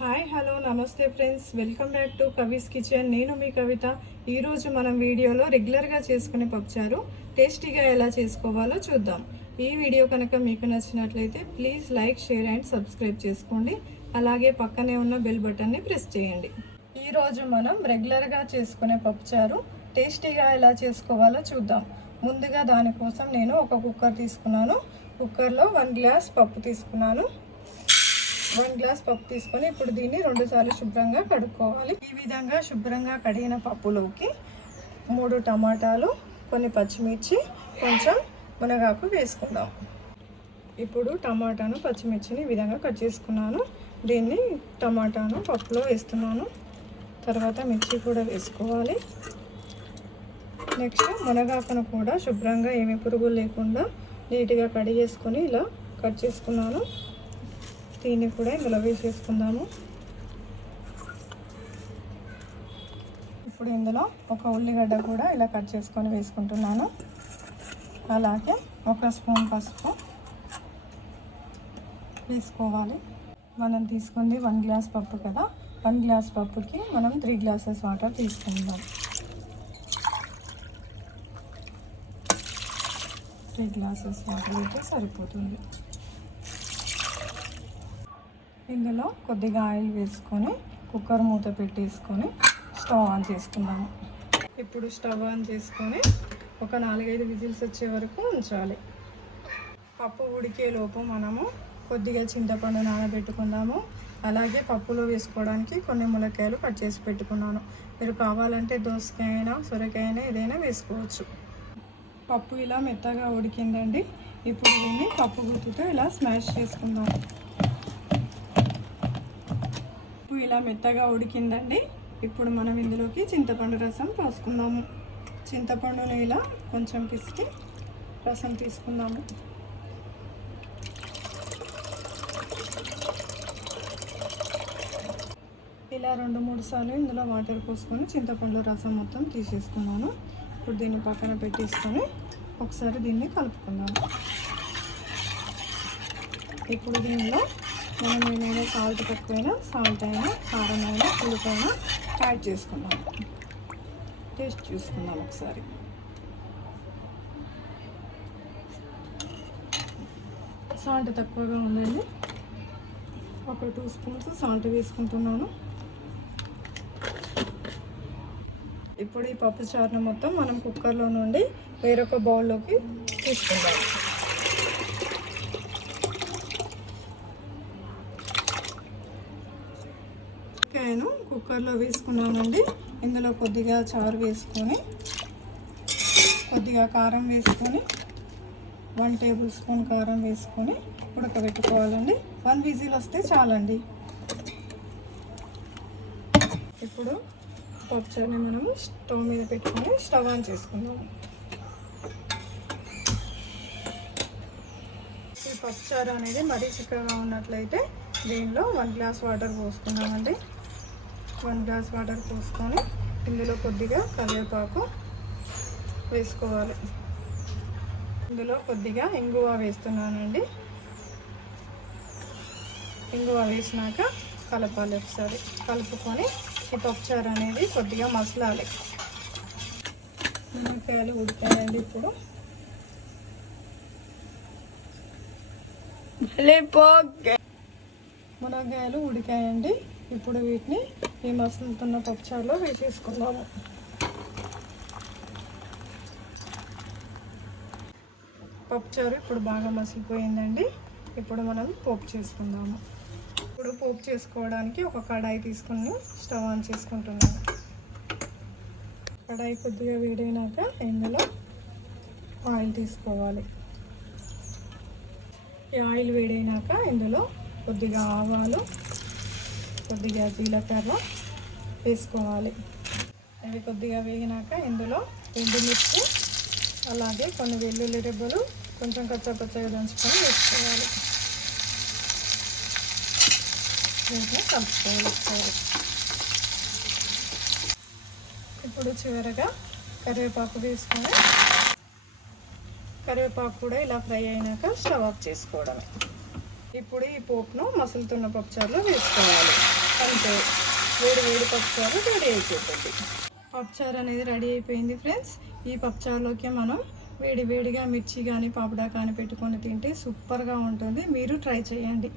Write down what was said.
Hi hello నమస్తే friends welcome back to Kavi's kitchen నేను మీ కవిత ఈరోజు మనం వీడియోలో రెగ్యులర్గా చేసుకునే పప్పుచారు టేస్టీగా ఎలా చేసుకోవాలో చూద్దాం. ఈ వీడియో కనుక మీకు నచ్చినట్లయితే please like share and subscribe చేసుకోండి. అలాగే పక్కనే ఉన్న బెల్ బటన్ని ప్రెస్ చేయండి. ఈరోజు మనం రెగ్యులర్గా చేసుకునే పప్పుచారు టేస్టీగా ఎలా చేసుకోవాలో చూద్దాం. ముందుగా దానికోసం నేను ఒక కుక్కర్ తీసుకున్నాను. కుక్కర్లో వన్ గ్లాస్ పప్పు తీసుకున్నాను. వన్ గ్లాస్ పప్పు తీసుకొని ఇప్పుడు దీన్ని రెండు సార్లు శుభ్రంగా కడుక్కోవాలి. ఈ విధంగా శుభ్రంగా కడిగిన పప్పులోకి మూడు టమాటాలు కొన్ని పచ్చిమిర్చి కొంచెం మునగాకు వేసుకుందాం. ఇప్పుడు టమాటాను పచ్చిమిర్చిని ఈ విధంగా కట్ చేసుకున్నాను. దీన్ని టమాటాను పప్పులో వేస్తున్నాను. తర్వాత మిర్చి కూడా వేసుకోవాలి. నెక్స్ట్ మునగాకును కూడా శుభ్రంగా ఏమి పురుగులు లేకుండా నీట్గా కడిగేసుకొని ఇలా కట్ చేసుకున్నాను. దీన్ని కూడా ఇందులో వేసేసుకుందాము. ఇప్పుడు ఇందులో ఒక ఉల్లిగడ్డ కూడా ఇలా కట్ చేసుకొని వేసుకుంటున్నాను. అలాగే ఒక స్పూన్ పసుపు వేసుకోవాలి. మనం తీసుకుంది వన్ గ్లాస్ పప్పు కదా. వన్ గ్లాస్ పప్పుకి మనం త్రీ గ్లాసెస్ వాటర్ తీసుకుందాం. త్రీ గ్లాసెస్ వాటర్ అయితే సరిపోతుంది. ఇందులో కొద్దిగా ఆయిల్ వేసుకొని కుక్కర్ మూత పెట్టేసుకొని స్టవ్ ఆన్ చేసుకుందాము. ఇప్పుడు స్టవ్ ఆన్ చేసుకొని ఒక నాలుగైదు విజిల్స్ వచ్చే వరకు ఉంచాలి. పప్పు ఉడికే లోపు మనము కొద్దిగా చింతపండు నానబెట్టుకుందాము. అలాగే పప్పులో వేసుకోవడానికి కొన్ని ములక్కాయలు కట్ చేసి పెట్టుకున్నాను. మీరు కావాలంటే దోసకాయ అయినా సొరకాయ అయినా ఏదైనా వేసుకోవచ్చు. పప్పు ఇలా మెత్తగా ఉడికిందండి. ఇప్పుడు దీన్ని పప్పు గుత్తుతో ఇలా స్మాష్ చేసుకుందాము. ఇలా మెత్తగా ఉడికిందండి. ఇప్పుడు మనం ఇందులోకి చింతపండు రసం పోసుకుందాము. చింతపండును ఇలా కొంచెం పిసికి రసం తీసుకుందాము. ఇలా రెండు మూడు సార్లు ఇందులో వాటర్ పోసుకొని చింతపండు రసం మొత్తం తీసేసుకున్నాను. ఇప్పుడు దీన్ని పక్కన పెట్టేసుకొని ఒకసారి దీన్ని కలుపుకుందాము. ఇప్పుడు దీనిలో మనం ఏమైనా సాల్ట్ తక్కువైనా సాల్ట్ అయినా కారం అయినా పులుపు యాడ్ చేసుకుందాం. టేస్ట్ చూసుకుందాం ఒకసారి. సాల్ట్ తక్కువగా ఉందండి. ఒక టూ స్పూన్స్ సాల్ట్ వేసుకుంటున్నాను. ఇప్పుడు ఈ పప్పు చారును మొత్తం మనం కుక్కర్లో నుండి వేరొక బౌల్లోకి తీసుకుందాం. నేను కుక్కర్లో వేసుకున్నానండి. ఇందులో కొద్దిగా చారు వేసుకొని కొద్దిగా కారం వేసుకొని వన్ టేబుల్ స్పూన్ కారం వేసుకొని ఉడకబెట్టుకోవాలండి. వన్ విజిల్ వస్తే చాలండి. ఇప్పుడు పప్పుచారుని మనము స్టవ్ మీద పెట్టుకొని స్టవ్ ఆన్ చేసుకుందాము ఈ పప్పుచారు అనేది మరీ చిక్కగా ఉన్నట్లయితే దీనిలో వన్ గ్లాస్ వాటర్ పోసుకున్నామండి వన్ గ్లాస్ వాటర్ పోసుకొని ఇందులో కొద్దిగా కరివేపాకు వేసుకోవాలి. ఇందులో కొద్దిగా ఇంగువ వేస్తున్నానండి. ఇంగువ వేసినాక కలపాలి ఒకసారి. కలుపుకొని ఈ పప్పుచారు అనేది కొద్దిగా మసలాలి. మునక్కాయలు ఉడికాయండి ఇప్పుడు. మునక్కాయలు ఉడికాయండి. ఇప్పుడు వీటిని ఈ మసలుతున్న పప్పుచారులో వేసేసుకుందాము పప్పుచారు ఇప్పుడు బాగా మసిలిపోయిందండి ఇప్పుడు మనం పోపు చేసుకుందాము. ఇప్పుడు పోపు చేసుకోవడానికి ఒక కడాయి తీసుకుని స్టవ్ ఆన్ చేసుకుంటున్నాను. కడాయి కొద్దిగా వేడైనాక ఇందులో ఆయిల్ తీసుకోవాలి. ఈ ఆయిల్ వేడైనాక ఇందులో కొద్దిగా ఆవాలు కొద్దిగా జీలకర్ర వేసుకోవాలి. అవి కొద్దిగా వేగినాక ఇందులో ఎండుమిర్చి అలాగే కొన్ని వెల్లుల్లి రెబ్బలు కొంచెం కచ్చపచ్చగా దంచుకొని వేసుకోవాలి. వీటిని కలుపుకోవాలి ఇప్పుడు చివరగా కరివేపాకు వేసుకొని కరివేపాకు కూడా ఇలా ఫ్రై అయినాక స్టవ్ ఆఫ్ చేసుకోవడమే. ఇప్పుడు ఈ పోపును మసులుతున్న పప్పుచారులో వేసుకోవాలి. అంతే. వేడి వేడి పప్పుచారు రెడీ అయిపోతుంది. పప్పుచారు అనేది రెడీ అయిపోయింది ఫ్రెండ్స్. ఈ పప్పుచారులోకి మనం వేడి వేడిగా మిర్చి కానీ పాపడా కానీ పెట్టుకొని తింటే సూపర్గా ఉంటుంది. మీరు ట్రై చేయండి.